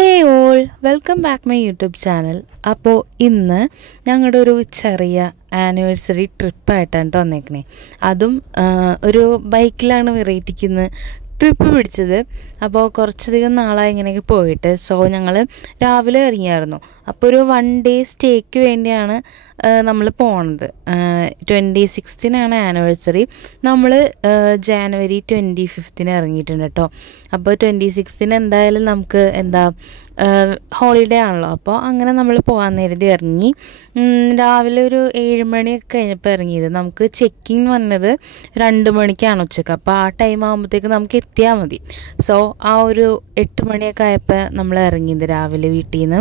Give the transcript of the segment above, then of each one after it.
Hey all welcome back my YouTube channel. അപ്പോൾ ഇന്ന് ഞങ്ങളുടെ ഒരു ചെറിയ ആനിവേഴ്സറി ട്രിപ്പായിട്ടാണ് വന്നേക്കണേ. അതും ഒരു ബൈക്കിലാണ് വെറൈറ്റിക്കുന്ന് ട്രിപ്പ് പിടിച്ചത്. അപ്പോൾ കുറച്ചധികം നാളായി ഇങ്ങനെയൊക്കെ പോയിട്ട്. സോ ഞങ്ങൾ രാവിലെ ഇറങ്ങിയായിരുന്നു. അപ്പോൾ ഒരു 1 ഡേ സ്റ്റേക്ക് വേണ്ടിയാണ് നമ്മൾ പോണത്. 26-നാണ് ആനിവേഴ്സറി. നമ്മൾ ജാനുവരി 25-ന് ഇറങ്ങിയിട്ടുണ്ട് കേട്ടോ. അപ്പോൾ 26-ന് എന്തായാലും നമുക്ക് ഹോളിഡേ ആണല്ലോ. അപ്പോൾ അങ്ങനെ നമ്മൾ പോകാൻ നേരത്തെ ഇറങ്ങി. രാവിലെ ഒരു 7 മണിയൊക്കെ കഴിഞ്ഞപ്പോൾ ഇറങ്ങിയത്. നമുക്ക് ചെക്കിങ് വന്നത് 2 മണിക്കാണ് ഉച്ചക്ക്. അപ്പോൾ ആ ടൈം ആകുമ്പോഴത്തേക്ക് നമുക്ക് എത്തിയാൽ മതി. സോ ആ ഒരു 8 മണിയൊക്കെ ആയപ്പോൾ നമ്മൾ ഇറങ്ങിയത് രാവിലെ വീട്ടിൽ നിന്ന്.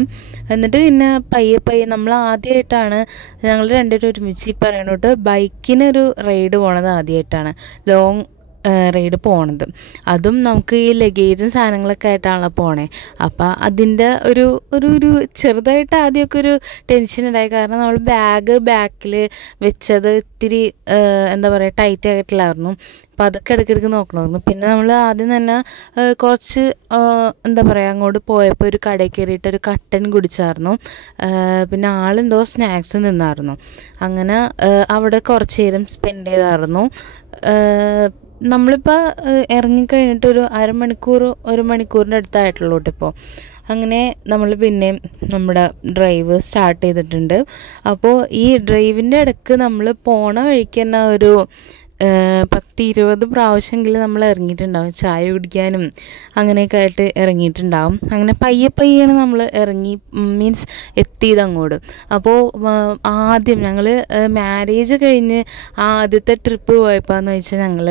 എന്നിട്ട് പിന്നെ പയ്യെ നമ്മൾ ആദ്യമായിട്ടാണ് ഞങ്ങൾ രണ്ടുപേരും ഒരുമിച്ച് പറയണോട്ട് ബൈക്കിനൊരു റൈഡ് പോണത് ആദ്യമായിട്ടാണ്, ലോങ് റൈഡ് പോണത്. അതും നമുക്ക് ഈ ലഗേജും സാധനങ്ങളൊക്കെ ആയിട്ടാണല്ലോ പോണേ. അപ്പം അതിൻ്റെ ഒരു ചെറുതായിട്ട് ആദ്യമൊക്കെ ഒരു ടെൻഷൻ ഉണ്ടായി. കാരണം നമ്മൾ ബാക്കിൽ വെച്ചത് ഇത്തിരി ടൈറ്റ് ആയിട്ടില്ലായിരുന്നു. അപ്പം അതൊക്കെ ഇടയ്ക്കിടയ്ക്ക് നോക്കണമായിരുന്നു. പിന്നെ നമ്മൾ ആദ്യം തന്നെ കുറച്ച് അങ്ങോട്ട് പോയപ്പോൾ ഒരു കടയിൽ കയറിയിട്ട് ഒരു കട്ടൻ കുടിച്ചായിരുന്നു. പിന്നെ ആളെന്തോ സ്നാക്സ് നിന്നായിരുന്നു. അങ്ങനെ അവിടെ കുറച്ച് നേരം സ്പെൻഡ് ചെയ്തായിരുന്നു. നമ്മളിപ്പോൾ ഇറങ്ങിക്കഴിഞ്ഞിട്ട് ഒരു ഒരു മണിക്കൂറിൻ്റെ അടുത്തായിട്ടുള്ളൂ ഇപ്പോൾ. അങ്ങനെ നമ്മൾ പിന്നെ നമ്മുടെ ഡ്രൈവ് സ്റ്റാർട്ട് ചെയ്തിട്ടുണ്ട്. അപ്പോൾ ഈ ഡ്രൈവിൻ്റെ ഇടയ്ക്ക് നമ്മൾ പോണ വഴിക്ക് തന്നെ ഒരു 10-20 പ്രാവശ്യമെങ്കിലും നമ്മൾ ഇറങ്ങിയിട്ടുണ്ടാവും. ചായ കുടിക്കാനും അങ്ങനെയൊക്കെ ആയിട്ട് ഇറങ്ങിയിട്ടുണ്ടാവും. അങ്ങനെ പയ്യെയാണ് നമ്മൾ ഇറങ്ങി എത്തിയത് അങ്ങോട്ട്. അപ്പോൾ ആദ്യം ഞങ്ങൾ മാരേജ് കഴിഞ്ഞ് ആദ്യത്തെ ട്രിപ്പ് പോയപ്പോഴെന്ന് വെച്ചാൽ ഞങ്ങൾ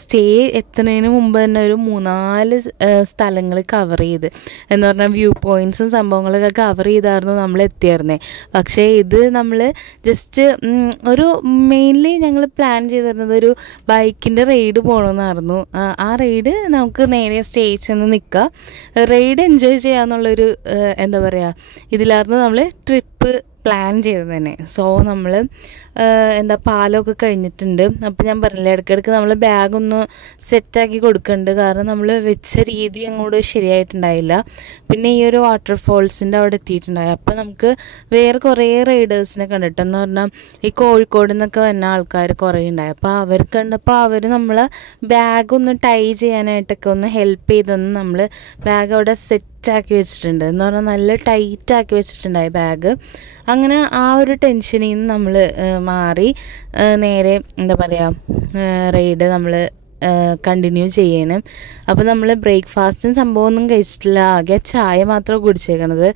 സ്റ്റേ എത്തുന്നതിന് മുമ്പ് തന്നെ ഒരു 3-4 സ്ഥലങ്ങൾ കവർ ചെയ്ത്, എന്ന് പറഞ്ഞാൽ വ്യൂ പോയിൻറ്റ്സും സംഭവങ്ങളൊക്കെ കവർ ചെയ്തായിരുന്നു നമ്മൾ എത്തിയായിരുന്നേ. പക്ഷേ ഇത് നമ്മൾ ജസ്റ്റ് മെയിൻലി ഞങ്ങൾ പ്ലാൻ ചെയ്തിരുന്നത് ഒരു ബൈക്കിൻ്റെ റൈഡ് പോകണമെന്നായിരുന്നു. ആ റൈഡ് നമുക്ക് നേരെ സ്റ്റേജിൽ ചെന്ന് നിൽക്കുക, റൈഡ് എൻജോയ് ചെയ്യാന്നുള്ളൊരു ഇതിലായിരുന്നു നമ്മൾ ട്രിപ്പ് പ്ലാൻ ചെയ്തത് തന്നെ. സോ നമ്മൾ പാലമൊക്കെ കഴിഞ്ഞിട്ടുണ്ട്. അപ്പോൾ ഞാൻ പറഞ്ഞില്ലേ, ഇടയ്ക്കിടയ്ക്ക് നമ്മൾ ബാഗൊന്ന് സെറ്റാക്കി കൊടുക്കുന്നുണ്ട്. കാരണം നമ്മൾ വെച്ച രീതി അങ്ങോട്ട് ശരിയായിട്ടുണ്ടായില്ല. പിന്നെ ഈ ഒരു വാട്ടർഫോൾസിൻ്റെ അവിടെ എത്തിയിട്ടുണ്ടായി. അപ്പോൾ നമുക്ക് വേറെ കുറേ റൈഡേഴ്സിനെ കണ്ടിട്ടെന്ന് പറഞ്ഞാൽ ഈ കോഴിക്കോട് നിന്നൊക്കെ വന്ന ആൾക്കാർ കുറേ ഉണ്ടായി. അപ്പോൾ അവർ കണ്ടപ്പോൾ അവർ നമ്മളെ ബാഗൊന്ന് ടൈ ചെയ്യാനായിട്ടൊക്കെ ഒന്ന് ഹെൽപ്പ് ചെയ്തെന്ന് നമ്മൾ ബാഗ് അവിടെ സെറ്റാക്കി വെച്ചിട്ടുണ്ട്. എന്ന് പറഞ്ഞാൽ നല്ല ടൈറ്റാക്കി വെച്ചിട്ടുണ്ടായി ബാഗ്. അങ്ങനെ ആ ഒരു ടെൻഷനിൽ നിന്ന് നമ്മൾ മാറി നേരെ റൈഡ് നമ്മൾ കണ്ടിന്യൂ ചെയ്യണം. അപ്പോൾ നമ്മൾ ബ്രേക്ക്ഫാസ്റ്റും സംഭവമൊന്നും കഴിച്ചിട്ടില്ല, ആകെ ചായ മാത്രം കുടിച്ചേക്കണത്.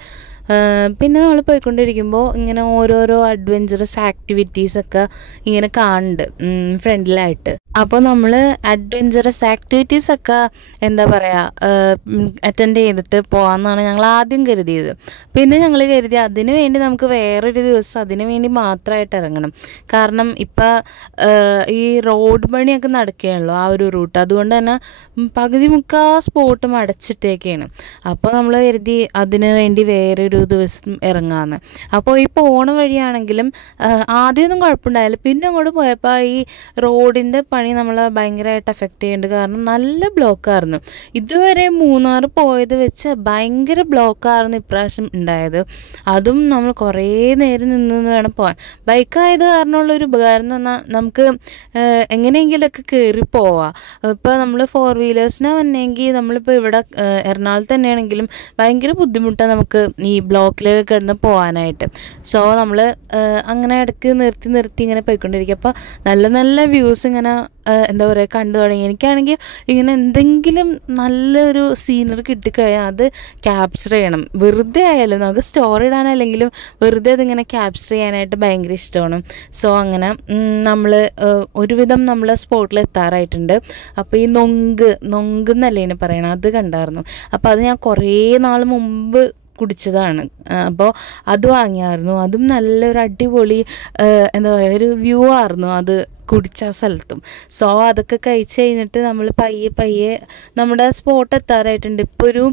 പിന്നെ നമ്മൾ പോയിക്കൊണ്ടിരിക്കുമ്പോൾ ഇങ്ങനെ ഓരോരോ അഡ്വെഞ്ചറസ് ആക്ടിവിറ്റീസൊക്കെ ഇങ്ങനെ കാണുന്നുണ്ട് ഫ്രണ്ടിലായിട്ട്. അപ്പോൾ നമ്മൾ അഡ്വെഞ്ചറസ് ആക്ടിവിറ്റീസൊക്കെ അറ്റൻഡ് ചെയ്തിട്ട് പോകാമെന്നാണ് ഞങ്ങൾ ആദ്യം കരുതിയത്. പിന്നെ ഞങ്ങൾ കരുതി അതിന് വേണ്ടി നമുക്ക് വേറൊരു ദിവസം അതിന് വേണ്ടി മാത്രമായിട്ട് ഇറങ്ങണം. കാരണം ഇപ്പം ഈ റോഡ് പണിയൊക്കെ നടക്കുകയാണല്ലോ ആ ഒരു റൂട്ട്. അതുകൊണ്ട് തന്നെ പകുതി മുക്കാൽ സ്പോട്ടും അടച്ചിട്ടേക്കാണ്. അപ്പോൾ നമ്മൾ കരുതി അതിന് വേണ്ടി വേറൊരു ദിവസം ഇറങ്ങാമെന്ന്. അപ്പോൾ ഈ പോണ വഴിയാണെങ്കിലും ആദ്യമൊന്നും കുഴപ്പമുണ്ടായില്ല. പിന്നെ അങ്ങോട്ട് പോയപ്പോൾ ഈ റോഡിൻ്റെ പണി നമ്മളെ ഭയങ്കരമായിട്ട് എഫക്റ്റ് ചെയ്യുന്നുണ്ട്. കാരണം നല്ല ബ്ലോക്കായിരുന്നു. ഇതുവരെ മൂന്നാർ പോയത് വെച്ച് ഭയങ്കര ബ്ലോക്കായിരുന്നു ഇപ്രാവശ്യം ഉണ്ടായത്. അതും നമ്മൾ കുറേ നേരം നിന്ന് വേണം പോകാൻ. ബൈക്കായത് കാരണമുള്ളൊരു ഉപകാരം എന്ന് പറഞ്ഞാൽ നമുക്ക് എങ്ങനെയെങ്കിലുമൊക്കെ കയറി പോവാം. ഇപ്പോൾ നമ്മൾ 4 വീലേഴ്സിനെ വന്നെങ്കിൽ നമ്മളിപ്പോൾ ഇവിടെ എറണാകുളത്ത് തന്നെയാണെങ്കിലും ഭയങ്കര ബുദ്ധിമുട്ടാണ് നമുക്ക് ഈ ബ്ലോക്കിലൊക്കെ കിടന്ന് പോകാനായിട്ട്. സോ നമ്മൾ അങ്ങനെ ഇടയ്ക്ക് നിർത്തി ഇങ്ങനെ പോയിക്കൊണ്ടിരിക്കുക. അപ്പോൾ നല്ല വ്യൂസ് ഇങ്ങനെ കണ്ടു തുടങ്ങി. എനിക്കാണെങ്കിൽ ഇങ്ങനെ എന്തെങ്കിലും നല്ലൊരു സീനറി കിട്ടിക്കഴിഞ്ഞാൽ അത് ക്യാപ്ചർ ചെയ്യണം. വെറുതെ ആയാലും നമുക്ക് സ്റ്റോറി ഇടാനല്ലെങ്കിലും വെറുതെ അതിങ്ങനെ ക്യാപ്ചർ ചെയ്യാനായിട്ട് ഭയങ്കര ഇഷ്ടമാണ്. സോ അങ്ങനെ നമ്മൾ ഒരുവിധം നമ്മൾ സ്പോട്ടിൽ എത്താറായിട്ടുണ്ട്. അപ്പോൾ ഈ നൊങ്ക് എന്നല്ലേ ഇതിന് പറയണം, അത് കണ്ടായിരുന്നു. അപ്പോൾ അത് ഞാൻ കുറേ നാൾ മുമ്പ് കുടിച്ചതാണ്. അപ്പോൾ അത് വാങ്ങിയായിരുന്നു. അതും നല്ലൊരു അടിപൊളി ഒരു വ്യൂ ആയിരുന്നു അത് കുടിച്ച സ്ഥലത്തും. സോ അതൊക്കെ കഴിച്ച് കഴിഞ്ഞിട്ട് നമ്മൾ പയ്യെ നമ്മുടെ സ്പോട്ട് എത്താറായിട്ടുണ്ട്. ഇപ്പോൾ ഒരു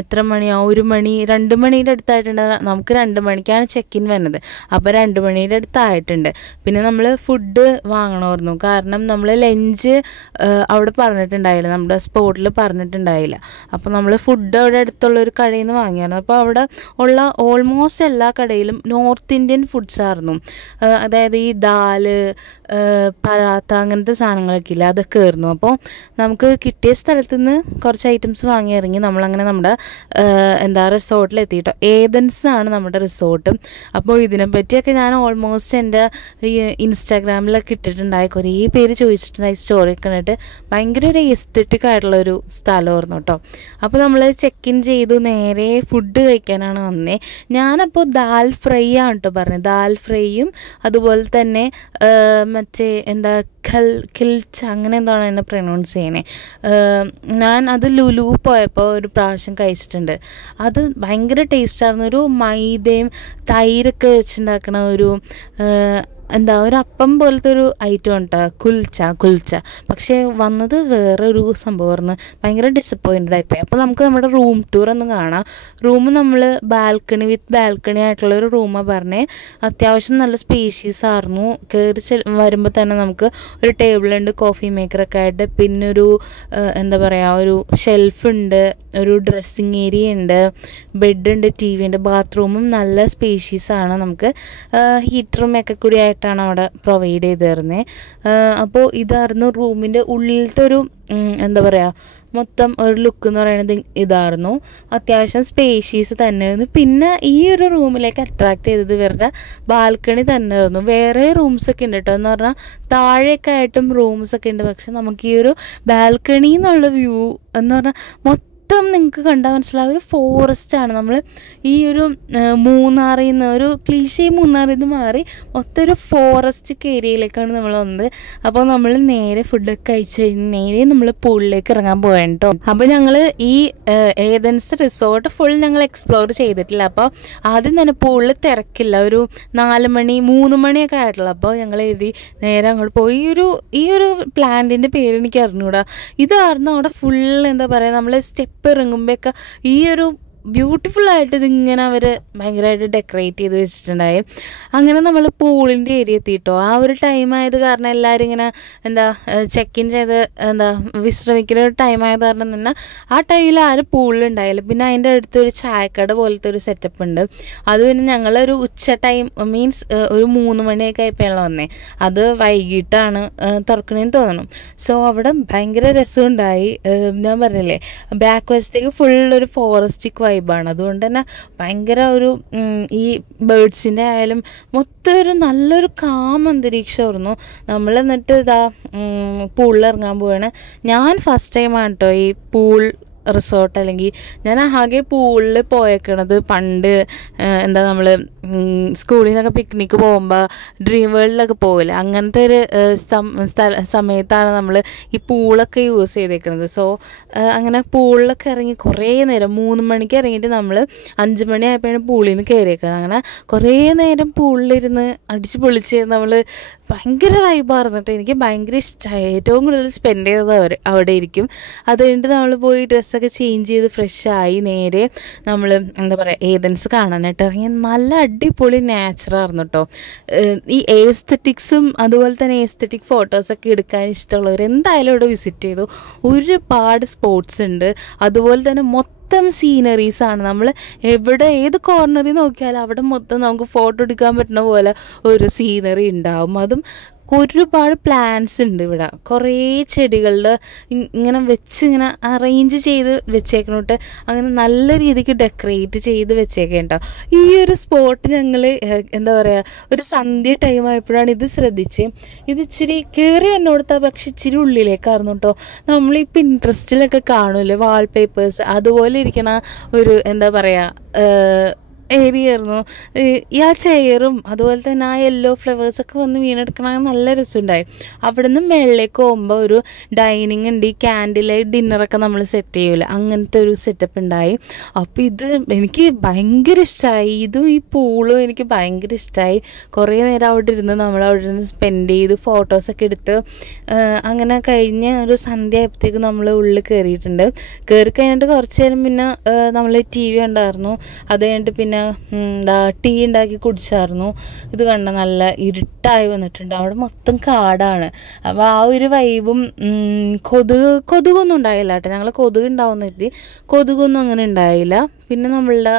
എത്ര മണിയാവും, 1 മണി 2 മണിയുടെ അടുത്തായിട്ടുണ്ട്. നമുക്ക് 2 മണിക്കാണ് ചെക്ക് ഇൻ വരുന്നത്. അപ്പോൾ 2 മണിയുടെ അടുത്തായിട്ടുണ്ട്. പിന്നെ നമ്മൾ ഫുഡ് വാങ്ങണമായിരുന്നു. കാരണം നമ്മൾ ലഞ്ച് അവിടെ പറഞ്ഞിട്ടുണ്ടായില്ല, നമ്മുടെ സ്പോട്ടിൽ പറഞ്ഞിട്ടുണ്ടായില്ല. അപ്പോൾ നമ്മൾ ഫുഡ് അവിടെ അടുത്തുള്ള ഒരു കടയിൽ നിന്ന് വാങ്ങിയായിരുന്നു. അപ്പോൾ അവിടെ ഉള്ള ഓൾമോസ്റ്റ് എല്ലാ കടയിലും നോർത്ത് ഇന്ത്യൻ ഫുഡ്സ് ആയിരുന്നു. അതായത് ഈ ദാല്, പറാത്ത അങ്ങനത്തെ സാധനങ്ങളൊക്കെ ഇല്ല, അതൊക്കെ ആയിരുന്നു. അപ്പോൾ നമുക്ക് കിട്ടിയ സ്ഥലത്ത് നിന്ന് കുറച്ച് ഐറ്റംസ് വാങ്ങി ഇറങ്ങി നമ്മളങ്ങനെ നമ്മുടെ റിസോർട്ടിലെത്തിയിട്ടോ. ഏതൻസ് ആണ് നമ്മുടെ റിസോർട്ട്. അപ്പോൾ ഇതിനെപ്പറ്റിയൊക്കെ ഞാൻ ഓൾമോസ്റ്റ് എൻ്റെ ഈ ഇൻസ്റ്റാഗ്രാമിലൊക്കെ ഇട്ടിട്ടുണ്ടായി. കുറേ പേര് ചോദിച്ചിട്ടുണ്ടായി സ്റ്റോറി ഒക്കെ കണ്ടിട്ട്. ഭയങ്കര ഒരു എസ്തെറ്റിക് ആയിട്ടുള്ളൊരു സ്ഥലമായിരുന്നു കേട്ടോ. അപ്പോൾ നമ്മൾ ചെക്ക് ഇൻ ചെയ്തു, നേരെ ഫുഡ് കഴിക്കാനാണ് വന്നേ. ഞാനപ്പോൾ ദാൽ ഫ്രൈ ആണ് കേട്ടോ പറഞ്ഞത്. ദാൽ ഫ്രൈയും അതുപോലെ തന്നെ മറ്റേ കിൽച്ച അങ്ങനെ എന്താണ് എന്നെ പ്രൊനൗൺസ് ചെയ്യണേ. ഞാൻ അത് ലുലു പോയപ്പോൾ ഒരു പ്രാവശ്യം കഴിച്ചിട്ടുണ്ട്. അത് ഭയങ്കര ടേസ്റ്റായിരുന്നു. ഒരു മൈദയും തൈരൊക്കെ വെച്ചുണ്ടാക്കണ ഒരു ഒരു അപ്പം പോലത്തെ ഒരു ഐറ്റം ഉണ്ടോ, കുൽച്ച. പക്ഷേ വന്നത് വേറൊരു സംഭവമായിരുന്നു. ഭയങ്കര ഡിസപ്പോയിൻറ്റഡ് ആയിപ്പോയി. അപ്പോൾ നമുക്ക് നമ്മുടെ റൂം ടൂർ ഒന്ന് കാണാം. റൂം നമ്മൾ ബാൽക്കണി ആയിട്ടുള്ളൊരു റൂമാണ് പറഞ്ഞേ. അത്യാവശ്യം നല്ല സ്പേഷ്യസ് ആയിരുന്നു. കയറി വരുമ്പോൾ തന്നെ നമുക്ക് ഒരു ടേബിളുണ്ട്, കോഫി മേക്കറൊക്കെ ആയിട്ട്. പിന്നെ ഒരു ഒരു ഷെൽഫുണ്ട്, ഒരു ഡ്രസ്സിങ് ഏരിയ ഉണ്ട്, ബെഡുണ്ട്, TV ഉണ്ട്. ബാത്റൂമും നല്ല സ്പേഷ്യസ് ആണ്. നമുക്ക് ഹീറ്ററും ഒക്കെ കൂടി ആയിട്ടാണ് അവിടെ പ്രൊവൈഡ് ചെയ്ത് തരുന്നത്. അപ്പോൾ ഇതായിരുന്നു റൂമിൻ്റെ ഉള്ളിലത്തെ ഒരു മൊത്തം ഒരു ലുക്ക് എന്ന് പറയുന്നത് ഇതായിരുന്നു. അത്യാവശ്യം സ്പേഷ്യസ് തന്നെയായിരുന്നു. പിന്നെ ഈ ഒരു റൂമിലേക്ക് അട്രാക്ട് ചെയ്തത് ഇവരുടെ ബാൽക്കണി തന്നെയായിരുന്നു. വേറെ റൂംസൊക്കെ ഉണ്ട് കേട്ടോ, എന്ന് പറഞ്ഞാൽ താഴെയൊക്കെ ആയിട്ടും റൂംസൊക്കെ ഉണ്ട്. പക്ഷെ നമുക്ക് ഈ ഒരു ബാൽക്കണി എന്നുള്ള വ്യൂ എന്ന് പറഞ്ഞാൽ മൊത്തം നിങ്ങൾക്ക് കണ്ടാൽ മനസ്സിലാവും ഒരു ഫോറസ്റ്റാണ്. നമ്മൾ ഈ ഒരു മൂന്നാറിൽ നിന്ന് ഒരു മൂന്നാറിൽ നിന്ന് മാറി മൊത്തം ഒരു ഫോറസ്റ്റ് ഏരിയയിലേക്കാണ് നമ്മൾ വന്നത്. അപ്പോൾ നമ്മൾ നേരെ ഫുഡൊക്കെ കഴിച്ച് കഴിഞ്ഞ് നേരെ നമ്മൾ പൂളിലേക്ക് ഇറങ്ങാൻ പോയാണ് കേട്ടോ. അപ്പോൾ ഞങ്ങൾ ഈ ഏതൻസ് റിസോർട്ട് ഫുൾ ഞങ്ങൾ എക്സ്പ്ലോർ ചെയ്തിട്ടില്ല. അപ്പോൾ ആദ്യം തന്നെ പൂളിൽ തിരക്കില്ല, ഒരു 4 മണി 3 മണിയൊക്കെ ആയിട്ടുള്ളൂ. അപ്പോൾ ഞങ്ങൾ നേരെ അങ്ങോട്ട് പോയി. ഈ ഒരു പ്ലാന്റിൻ്റെ പേര് എനിക്ക് അറിഞ്ഞൂടാ. ഇതായിരുന്നു അവിടെ ഫുൾ നമ്മൾ സ്റ്റെപ്പ് ഇറങ്ങുമ്പോഴൊക്കെ ഈ ഒരു ബ്യൂട്ടിഫുള്ളായിട്ട് ഇതിങ്ങനെ അവർ ഭയങ്കരമായിട്ട് ഡെക്കറേറ്റ് ചെയ്ത് വെച്ചിട്ടുണ്ടായി. അങ്ങനെ നമ്മൾ പൂളിൻ്റെ ഏരിയ എത്തിയിട്ടോ. ആ ഒരു ടൈം ആയത് കാരണം എല്ലാവരും ഇങ്ങനെ ചെക്ക് ഇൻ ചെയ്ത് വിശ്രമിക്കുന്ന ഒരു ടൈം ആയത് കാരണം തന്നെ ആ ടൈമിൽ ആരും പൂളിലുണ്ടായില്ല. പിന്നെ അതിൻ്റെ അടുത്തൊരു ചായക്കട പോലത്തെ ഒരു സെറ്റപ്പ് ഉണ്ട്. അത് പിന്നെ ഞങ്ങളൊരു ഉച്ച ടൈം മീൻസ് ഒരു 3 മണിയൊക്കെ ആയപ്പോഴാണ് വന്നേ. അത് വൈകിട്ടാണ് തുറക്കണേന്ന് തോന്നണം. സോ അവിടെ ഭയങ്കര രസമുണ്ടായി. ഞാൻ പറഞ്ഞില്ലേ, ബാക്ക് വശത്തേക്ക് ഫുള്ളൊരു ഫോറസ്റ്റിക് വൈബാണ്. അതുകൊണ്ട് തന്നെ ഭയങ്കര ഒരു ഈ ബേർഡ്സിൻ്റെ ആയാലും മൊത്തം ഒരു നല്ലൊരു കാം അന്തരീക്ഷമായിരുന്നു. നമ്മൾ എന്നിട്ട് പൂളിൽ ഇറങ്ങാൻ പോവാണ്. ഞാൻ ഫസ്റ്റ് ടൈമാണ് കേട്ടോ ഈ പൂൾ റിസോർട്ട്, അല്ലെങ്കിൽ ഞാൻ ആകെ പൂളിൽ പോയേക്കണത് പണ്ട് നമ്മൾ സ്കൂളിൽ നിന്നൊക്കെ പിക്നിക്ക് പോകുമ്പോൾ ഡ്രീം വേൾഡിലൊക്കെ പോകില്ല, അങ്ങനത്തെ ഒരു സമയത്താണ് നമ്മൾ ഈ പൂളൊക്കെ യൂസ് ചെയ്തേക്കുന്നത്. സോ അങ്ങനെ പൂളിലൊക്കെ ഇറങ്ങി കുറേ നേരം 3 മണിക്ക് ഇറങ്ങിയിട്ട് നമ്മൾ 5 മണി ആയപ്പോഴാണ് പൂളിൽ നിന്ന് കയറിയേക്കുന്നത്. അങ്ങനെ കുറേ നേരം പൂളിലിരുന്ന് അടിച്ച് പൊളിച്ച് നമ്മൾ ഭയങ്കര വൈബായിരുന്നു കേട്ടോ. എനിക്ക് ഭയങ്കര ഇഷ്ടമായി. ഏറ്റവും കൂടുതൽ സ്പെൻഡ് ചെയ്തത് അവിടെ ഇരിക്കും. അത് കഴിഞ്ഞിട്ട് നമ്മൾ പോയി ഡ്രസ്സൊക്കെ ചേഞ്ച് ചെയ്ത് ഫ്രഷായി നേരെ നമ്മൾ ഏതൻസ് കാണാനായിട്ട് ഇറങ്ങി. നല്ല അടിപൊളി നാച്ചറായിരുന്നു കേട്ടോ. ഈ ഏസ്തെറ്റിക്സും അതുപോലെ തന്നെ ഏസ്തെറ്റിക് ഫോട്ടോസൊക്കെ എടുക്കാൻ ഇഷ്ടമുള്ളവർ എന്തായാലും ഇവിടെ വിസിറ്റ് ചെയ്തു. ഒരുപാട് സ്പോട്ട്സ് ഉണ്ട്. അതുപോലെ തന്നെ മൊത്തം സീനറീസാണ്. നമ്മൾ ഏത് കോർണറിൽ നോക്കിയാലും അവിടെ മൊത്തം നമുക്ക് ഫോട്ടോ എടുക്കാൻ പറ്റുന്ന പോലെ ഒരു സീനറി ഉണ്ടാവും. അതും ഒരുപാട് പ്ലാന്റ്സ് ഉണ്ട് ഇവിടെ. കുറേ ചെടികളുടെ ഇങ്ങനെ അറേഞ്ച് ചെയ്ത് വെച്ചേക്കണോട്ട് അങ്ങനെ നല്ല രീതിക്ക് ഡെക്കറേറ്റ് ചെയ്ത് വെച്ചേക്കേണ്ട. ഈ ഒരു സ്പോട്ട് ഞങ്ങൾ ഒരു സന്ധ്യ ടൈം ആയപ്പോഴാണ് ഇത് ശ്രദ്ധിച്ച്. ഇത് ഇച്ചിരി കയറി എന്നോടത്താൽ പക്ഷെ ഇച്ചിരി ഉള്ളിലേക്കായിരുന്നു കേട്ടോ. നമ്മൾ ഈ പിൻട്രസ്റ്റിലൊക്കെ കാണൂല്ലേ വാൾപേപ്പേഴ്സ്, അതുപോലെ ഇരിക്കണ ഒരു ഏരിയ ആയിരുന്നു. ഈ ആ ചെയറും അതുപോലെ തന്നെ ആ യെല്ലോ ഫ്ലവേഴ്സൊക്കെ വന്ന് വീണെടുക്കണ നല്ല രസമുണ്ടായി. അവിടെ നിന്ന് മേളിലേക്ക് പോകുമ്പോൾ ഒരു ഡൈനിങ് ഉണ്ട്, ഈ ക്യാൻഡിൽ ലൈറ്റ് ഡിന്നറൊക്കെ നമ്മൾ സെറ്റ് ചെയ്യൂല, അങ്ങനത്തെ ഒരു സെറ്റപ്പ് ഉണ്ടായി. അപ്പോൾ ഇത് എനിക്ക് ഭയങ്കര ഇഷ്ടമായി. ഇതും ഈ പൂളും എനിക്ക് ഭയങ്കര ഇഷ്ടമായി. കുറേ നേരം അവിടെ ഇരുന്ന് നമ്മൾ അവിടെ ഇരുന്ന് സ്പെൻഡ് ചെയ്ത് ഫോട്ടോസൊക്കെ എടുത്ത് അങ്ങനെ കഴിഞ്ഞ് ഒരു സന്ധ്യ ആയപ്പോഴത്തേക്ക് നമ്മൾ ഉള്ളിൽ കയറിയിട്ടുണ്ട്. കയറി കഴിഞ്ഞിട്ട് കുറച്ച് നേരം പിന്നെ നമ്മൾ TV കണ്ടായിരുന്നു. അത് കഴിഞ്ഞിട്ട് പിന്നെ ടീ ഉണ്ടാക്കി കുടിച്ചായിരുന്നു. ഇത് കണ്ട നല്ല ഇരുട്ടായി വന്നിട്ടുണ്ട്. അവിടെ മൊത്തം കാടാണ്. അപ്പോൾ ആ ഒരു വൈബും കൊതുകൊന്നും ഉണ്ടായില്ല കേട്ടോ. ഞങ്ങൾ കൊതുക് ഉണ്ടാവുന്ന എത്തി, കൊതുകൊന്നും അങ്ങനെ ഉണ്ടായില്ല. പിന്നെ നമ്മളുടെ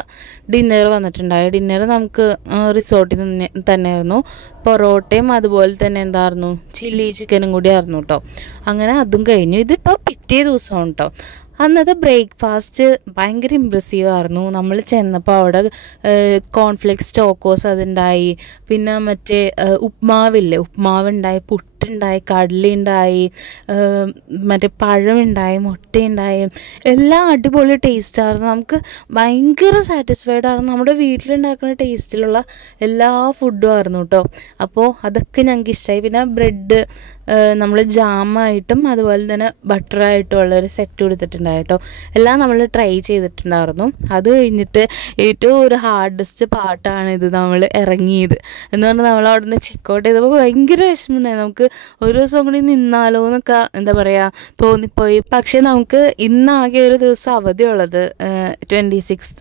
ഡിന്നർ വന്നിട്ടുണ്ടായി. ഡിന്നർ നമുക്ക് റിസോർട്ടിൽ തന്നെയായിരുന്നു. പൊറോട്ടയും അതുപോലെ തന്നെ എന്തായിരുന്നു ചില്ലി ചിക്കനും കൂടി ആയിരുന്നു കേട്ടോ. അങ്ങനെ അതും കഴിഞ്ഞു. ഇതിപ്പോൾ പിറ്റേ ദിവസമാണ് കേട്ടോ. അന്നത്തെ ബ്രേക്ക്ഫാസ്റ്റ് ഭയങ്കര ഇമ്പ്രസീവ് ആയിരുന്നു. നമ്മൾ ചെന്നപ്പോൾ അവിടെ കോൺഫ്ലെക്സ് ചോക്കോസ് അതുണ്ടായി, പിന്നെ മറ്റേ ഉപ്മാവില്ലേ, ഉപ്മാവുണ്ടായി, പുട്ടുണ്ടായി, കടലുണ്ടായി, മറ്റേ പഴമുണ്ടായി, മുട്ടയുണ്ടായി, എല്ലാം അടിപൊളി ടേസ്റ്റായിരുന്നു. നമുക്ക് ഭയങ്കര സാറ്റിസ്ഫൈഡ് ആയിരുന്നു. നമ്മുടെ വീട്ടിലുണ്ടാക്കുന്ന ടേസ്റ്റിലുള്ള എല്ലാ ഫുഡും ആയിരുന്നു കേട്ടോ. അപ്പോൾ അതൊക്കെ ഞങ്ങൾക്ക് ഇഷ്ടമായി. പിന്നെ ബ്രെഡ് നമ്മൾ ജാമായിട്ടും അതുപോലെ തന്നെ ബട്ടറായിട്ടും ഉള്ളൊരു സെറ്റ് കൊടുത്തിട്ടുണ്ടായി കേട്ടോ. എല്ലാം നമ്മൾ ട്രൈ ചെയ്തിട്ടുണ്ടായിരുന്നു. അത് കഴിഞ്ഞിട്ട് ഏറ്റവും ഒരു ഹാർഡസ്റ്റ് പാർട്ടാണ് ഇത്, നമ്മൾ ഇറങ്ങിയത് എന്ന് പറഞ്ഞാൽ നമ്മൾ അവിടെ നിന്ന് ചെക്കൗട്ട് ചെയ്തപ്പോൾ ഭയങ്കര വിഷമമുണ്ടായി. നമുക്ക് ഒരു ദിവസം കൂടി നിന്നാലോ എന്നൊക്കെ എന്താ പറയുക തോന്നിപ്പോയി. പക്ഷേ നമുക്ക് ഇന്നാകെ ഒരു ദിവസം അവധിയുള്ളത് 26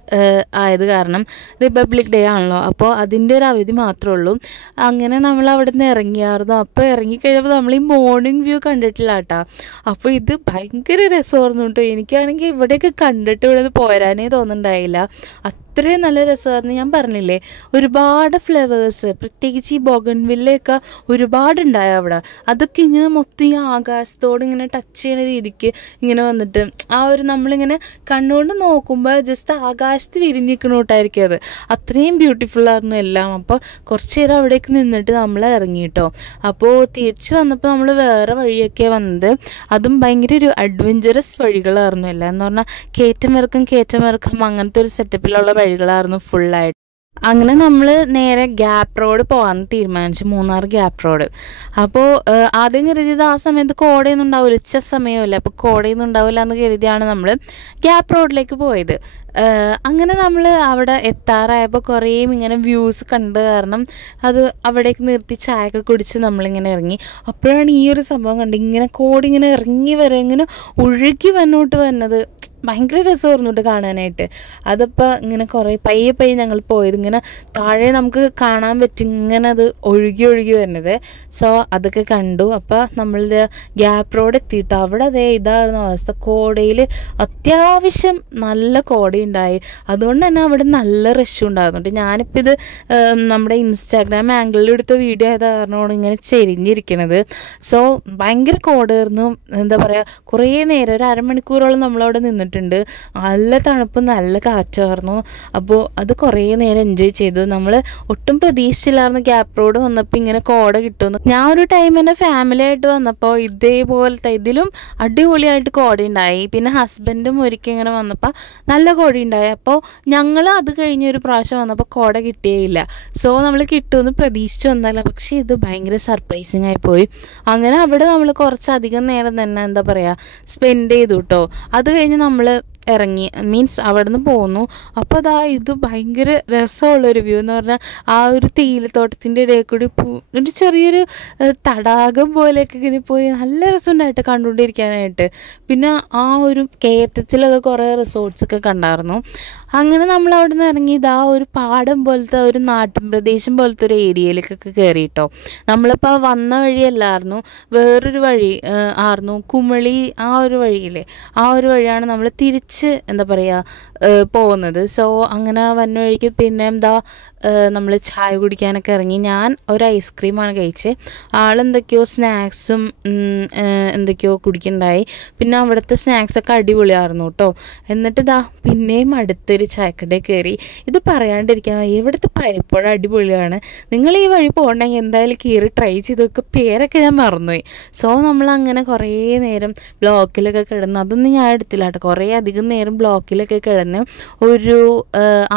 ആയത് കാരണം റിപ്പബ്ലിക് ഡേ ആണല്ലോ. അപ്പോൾ അതിൻ്റെ ഒരു അവധി മാത്രമേ ഉള്ളൂ. അങ്ങനെ നമ്മൾ അവിടെ നിന്ന് ഇറങ്ങിയായിരുന്നു. അപ്പോൾ ഇറങ്ങിക്കഴിഞ്ഞപ്പോൾ നമ്മൾ ഈ മോർണിംഗ് വ്യൂ കണ്ടിട്ടില്ല കേട്ടോ. അപ്പോൾ ഇത് ഭയങ്കര രസമായിരുന്നു കേട്ടോ. എനിക്കാണെങ്കിൽ ഇവിടെയൊക്കെ കണ്ടിട്ട് ഇവിടെ നിന്ന് പോരാനേ തോന്നുന്നുണ്ടായില്ല. അത്രയും നല്ല രസമായിരുന്നു. ഞാൻ പറഞ്ഞില്ലേ, ഒരുപാട് ഫ്ലവേഴ്സ്, പ്രത്യേകിച്ച് ഈ ബോഗൺവില്ലയൊക്കെ ഒരുപാടുണ്ടായി അവിടെ. അതൊക്കെ ഇങ്ങനെ മൊത്തം ഈ ആകാശത്തോട് ഇങ്ങനെ ടച്ച് ചെയ്യുന്ന രീതിക്ക് ഇങ്ങനെ വന്നിട്ട് ആ ഒരു നമ്മളിങ്ങനെ കണ്ണുകൊണ്ട് നോക്കുമ്പോൾ ജസ്റ്റ് ആകാശത്ത് വിരിഞ്ഞിരിക്കണോട്ടായിരിക്കും അത്. അത്രയും ബ്യൂട്ടിഫുള്ളായിരുന്നു എല്ലാം. അപ്പോൾ കുറച്ച് നേരം അവിടേക്ക് നിന്നിട്ട് നമ്മൾ ഇറങ്ങി കേട്ടോ. അപ്പോൾ തിരിച്ച് വന്നപ്പോൾ നമ്മൾ വേറെ വഴിയൊക്കെ വന്നത്. അതും ഭയങ്കര ഒരു അഡ്വഞ്ചറസ് വഴികളായിരുന്നു എല്ലാം. എന്ന് പറഞ്ഞാൽ കയറ്റമിറക്കം അങ്ങനത്തെ ഒരു സെറ്റപ്പിലുള്ള വഴികളായിരുന്നു ഫുള്ളായിട്ട്. അങ്ങനെ നമ്മൾ നേരെ ഗ്യാപ്പ് റോഡ് പോകാമെന്ന് തീരുമാനിച്ചു, മൂന്നാർ ഗ്യാപ്പ് റോഡ്. അപ്പോൾ ആദ്യം കരുതിയത് ആ സമയത്ത് കോടയൊന്നും ഉണ്ടാവില്ല, ഉച്ച സമയമല്ലേ, അപ്പോൾ കോടയൊന്നും ഉണ്ടാവില്ല എന്ന് കരുതിയാണ് നമ്മൾ ഗ്യാപ്പ് റോഡിലേക്ക് പോയത്. അങ്ങനെ നമ്മൾ അവിടെ എത്താറായപ്പോൾ കുറേയും ഇങ്ങനെ വ്യൂസ് കണ്ട് കാരണം അത് അവിടേക്ക് നിർത്തി ചായയൊക്കെ കുടിച്ച് നമ്മളിങ്ങനെ ഇറങ്ങി. അപ്പോഴാണ് ഈ ഒരു സംഭവം കണ്ട് ഇങ്ങനെ കോടിങ്ങനെ ഇറങ്ങി വരെ ഇങ്ങനെ ഒഴുകി വന്നോട്ട് വന്നത്. ഭയങ്കര രസമായിരുന്നു കേട്ടോ കാണാനായിട്ട്. അതപ്പോൾ ഇങ്ങനെ കുറേ പയ്യെ ഞങ്ങൾ പോയത് ഇങ്ങനെ താഴെ നമുക്ക് കാണാൻ പറ്റും ഇങ്ങനെ അത് ഒഴുകി വരുന്നത്. സോ അതൊക്കെ കണ്ടു. അപ്പോൾ നമ്മളിത് ഗ്യാപ്പ് റോഡ് എത്തിയിട്ട് അവിടെ ഇതായിരുന്നു അവസ്ഥ. കോടയിൽ അത്യാവശ്യം നല്ല കോടയുണ്ടായി. അതുകൊണ്ട് തന്നെ അവിടെ നല്ല റഷ് ഉണ്ടായിരുന്നു. ഞാനിപ്പോൾ ഇത് നമ്മുടെ ഇൻസ്റ്റാഗ്രാം ആംഗിളിൽ എടുത്ത വീഡിയോ ആയത് കാരണമാണ് ഇങ്ങനെ ചെരിഞ്ഞിരിക്കുന്നത്. സോ ഭയങ്കര കോടയായിരുന്നു. എന്താ പറയുക, കുറേ നേരം ഒരു അരമണിക്കൂറോളം നമ്മളവിടെ നിന്നിട്ടുണ്ട്. നല്ല തണുപ്പും നല്ല കാറ്റായിരുന്നു. അപ്പോൾ അത് കുറേ നേരം എൻജോയ് ചെയ്തു. നമ്മൾ ഒട്ടും പ്രതീക്ഷിച്ചില്ലായിരുന്നു ഗ്യാപ്പ് റോഡ് വന്നപ്പോൾ ഇങ്ങനെ കോട കിട്ടുമെന്ന്. ഞാൻ ഒരു ടൈം എൻ്റെ ഫാമിലി ആയിട്ട് വന്നപ്പോൾ ഇതേപോലത്തെ ഇതിലും അടിപൊളിയായിട്ട് കോടയുണ്ടായി. പിന്നെ ഹസ്ബൻഡും ഒരിക്കൽ ഇങ്ങനെ വന്നപ്പോൾ നല്ല കോടയുണ്ടായി. അപ്പോൾ ഞങ്ങൾ അത് കഴിഞ്ഞ് ഒരു പ്രാവശ്യം വന്നപ്പോൾ കോട കിട്ടിയേയില്ല. സോ നമ്മൾ കിട്ടുമെന്ന് പ്രതീക്ഷിച്ച് വന്നല്ല, പക്ഷേ ഇത് ഭയങ്കര സർപ്രൈസിങ് ആയിപ്പോയി. അങ്ങനെ അവിടെ നമ്മൾ കുറച്ചധികം നേരം തന്നെ എന്താ പറയുക സ്പെൻഡ് ചെയ്തു കേട്ടോ. അത് കഴിഞ്ഞ് നമ്മൾ ഇറങ്ങി, മീൻസ് അവിടെ നിന്ന് പോന്നു. അപ്പോൾ അതാ ഇത് ഭയങ്കര രസമുള്ളൊരു വ്യൂ എന്ന് പറഞ്ഞാൽ ആ ഒരു തേയിലത്തോട്ടത്തിൻ്റെ ഇടയിൽ കൂടി ഒരു ചെറിയൊരു തടാകം പോലെയൊക്കെ ഇങ്ങനെ പോയി നല്ല രസമുണ്ടായിട്ട് കണ്ടുകൊണ്ടിരിക്കാനായിട്ട്. പിന്നെ ആ ഒരു കയറ്റത്തിലൊക്കെ കുറേ റിസോർട്ട്സൊക്കെ കണ്ടായിരുന്നു. അങ്ങനെ നമ്മൾ അവിടെ നിന്ന് ഇറങ്ങി ഇതാ ഒരു പാടം പോലത്തെ ഒരു നാട്ടിൻ പ്രദേശം പോലത്തെ ഒരു ഏരിയയിലേക്കൊക്കെ കയറി കേട്ടോ. നമ്മളിപ്പോൾ വന്ന വഴിയല്ലായിരുന്നു, വേറൊരു വഴി ആയിരുന്നു, കുമളി ആ ഒരു വഴിയില്ലേ, ആ ഒരു വഴിയാണ് നമ്മൾ തിരിച്ച് എന്താ പറയുക പോകുന്നത്. സോ അങ്ങനെ വന്ന വഴിക്ക് പിന്നെ എന്താ നമ്മൾ ചായ കുടിക്കാനൊക്കെ ഇറങ്ങി. ഞാൻ ഒരു ഐസ്ക്രീമാണ് കഴിച്ചത്. ആളെന്തൊക്കെയോ സ്നാക്സും എന്തൊക്കെയോ കുടിക്കുന്നുണ്ടായി. പിന്നെ അവിടുത്തെ സ്നാക്സൊക്കെ അടിപൊളിയായിരുന്നു കേട്ടോ. എന്നിട്ട് ഇതാ പിന്നെയും അടുത്തൊരു ചായക്കടയിൽ കയറി. ഇത് പറയാണ്ടിരിക്കാൻ ഇവിടുത്തെ പരിപ്പുവട അടിപൊളിയാണ്. നിങ്ങൾ ഈ വഴി പോകണമെങ്കിൽ എന്തായാലും കയറി ട്രൈ ചെയ്തൊക്കെ, പേരൊക്കെ ഞാൻ മറന്നുപോയി. സോ നമ്മളങ്ങനെ കുറേ നേരം ബ്ലോക്കിലൊക്കെ കിടന്നു. അതൊന്നും ഞാൻ എടുത്തില്ല കേട്ടോ. കുറേ അധികം വൈകുന്നേരം ബ്ലോക്കിലൊക്കെ കിടന്ന് ഒരു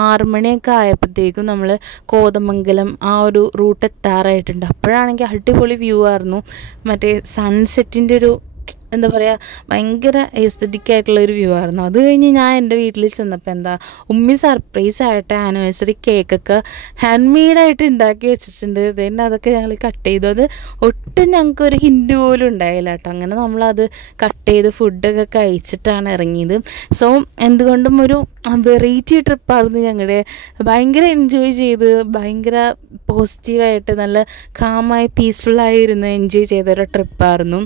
6 മണിയൊക്കെ ആയപ്പോഴത്തേക്കും നമ്മൾ കോതമംഗലം ആ ഒരു റൂട്ട് എത്താറായിട്ടുണ്ട്. അപ്പോഴാണെങ്കിൽ അടിപൊളി വ്യൂ ആയിരുന്നു. മറ്റേ സൺസെറ്റിൻ്റെ ഒരു എന്താ പറയുക, ഭയങ്കര എസ്തറ്റിക് ആയിട്ടുള്ളൊരു വ്യൂ ആയിരുന്നു. അത് കഴിഞ്ഞ് ഞാൻ എൻ്റെ വീട്ടിൽ ചെന്നപ്പോൾ എന്താ, ഉമ്മി സർപ്രൈസ് ആയിട്ട് ആനിവേഴ്സറി കേക്കൊക്കെ ഹാൻഡ് മെയ്ഡായിട്ട് ഉണ്ടാക്കി വെച്ചിട്ടുണ്ട്. then അതൊക്കെ ഞങ്ങൾ കട്ട് ചെയ്തു. അത് ഒട്ടും ഞങ്ങൾക്കൊരു ഹിൻഡ് പോലും ഉണ്ടായില്ല കേട്ടോ. അങ്ങനെ നമ്മളത് കട്ട് ചെയ്ത് ഫുഡൊക്കെ കഴിച്ചിട്ടാണ് ഇറങ്ങിയത്. സോ എന്തുകൊണ്ടും ഒരു വെറൈറ്റി ട്രിപ്പായിരുന്നു ഞങ്ങളുടെ. ഭയങ്കര എൻജോയ് ചെയ്ത്, ഭയങ്കര പോസിറ്റീവായിട്ട് നല്ല കാമായി പീസ്ഫുള്ളായി ഇരുന്ന് എൻജോയ് ചെയ്തൊരു ട്രിപ്പായിരുന്നു.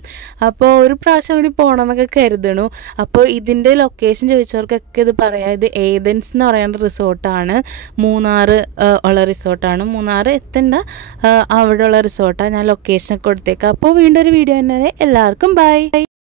അപ്പോൾ ഒരു പ്രാവശ്യം കൂടി പോകണമെന്നൊക്കെ കരുതണു. അപ്പോൾ ഇതിൻ്റെ ലൊക്കേഷൻ ചോദിച്ചവർക്കൊക്കെ ഇത് പറയാം. ഇത് ഏതൻസ് എന്ന് പറയുന്ന റിസോർട്ടാണ്, മൂന്നാർ ഉള്ള റിസോർട്ടാണ്. മൂന്നാർ എത്തേണ്ട അവിടെയുള്ള റിസോർട്ടാണ്. ഞാൻ ലൊക്കേഷനൊക്കെ കൊടുത്തേക്കാം. അപ്പോൾ വീണ്ടും ഒരു വീഡിയോ തന്നെ. എല്ലാവർക്കും ബൈ.